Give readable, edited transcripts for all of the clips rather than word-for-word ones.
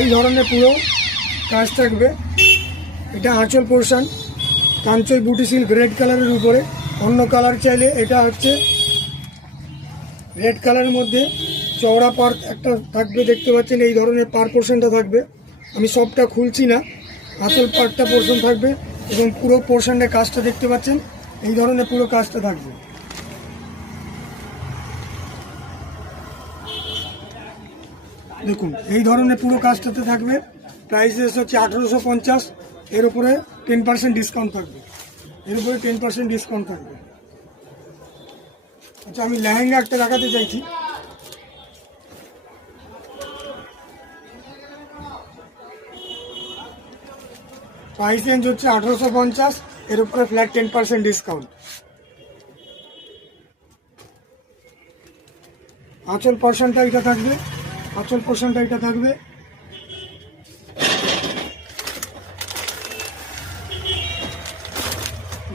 এই ধরনের পুরো কাজ থাকবে। এটা আঁচল পোর্শন, কাঞ্চই বুটি সিল্ক রেড কালারের উপরে। অন্য কালার চাইলে এটা হচ্ছে রেড কালারের মধ্যে চওড়া পার একটা থাকবে, দেখতে পাচ্ছেন এই ধরনের পার পোর্শনটা থাকবে। আমি সবটা খুলছি না, আঁচল পারটা পোর্শন থাকবে এবং পুরো পোর্শনটা কাজটা দেখতে পাচ্ছেন এই ধরনের পুরো কাজটা থাকবে। দেখুন এই ধরনের পুরো কাজটাতে থাকবে। প্রাইস হচ্ছে 1850। এর উপরে 10% ডিসকাউন্ট থাকবে, এর উপরে 10% ডিসকাউন্ট থাকবে। আচ্ছা, আমি লেহেঙ্গা একটা দেখাতে চাইছি। প্রাইস রেঞ্জ হচ্ছে 1850, এর উপরে ফ্ল্যাট 10% ডিসকাউন্ট। আঁচল পোর্শনটা এটা থাকবে, আঁচল পোর্শনটা এটা থাকবে।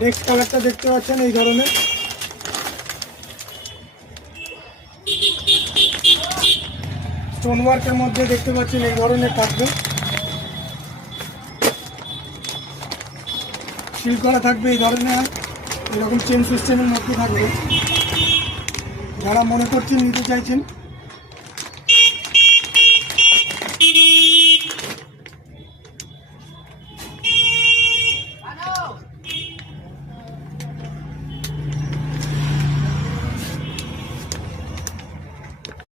নেক্সট কালারটা দেখতে পাচ্ছেন এই ধরনের স্টোন ওয়ার্কের মধ্যে দেখতে পাচ্ছেন এই ধরনের থাকবে। সিল করা থাকবে এই ধরনের, এরকম চেন সিস্টেমের মধ্যে থাকবে। যারা মনে করছেন নিতে চাইছেন